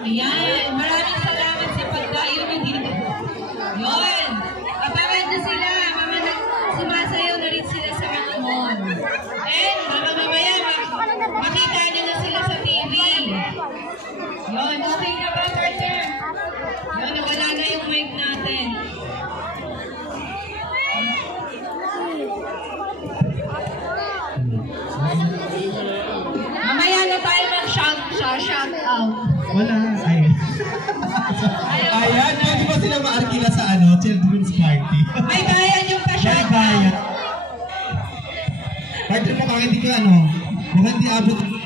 Ayan, maraming salamat sa pagdayo ng dito. Yun, kapagod na sila, sumasayaw na rin sila sa Ramon. And baka mamaya makita nyo na sila sa TV. Yun, okay na ba, partner? Yun, nawala na yung mic natin. Mamaya na tayo mag-shout out. Wala. Ayan, pwede ba sila maarkila sa children's party? May bayan yung pa-shout out. May bayan. Partner mo, bakit hindi ka mukhang di abot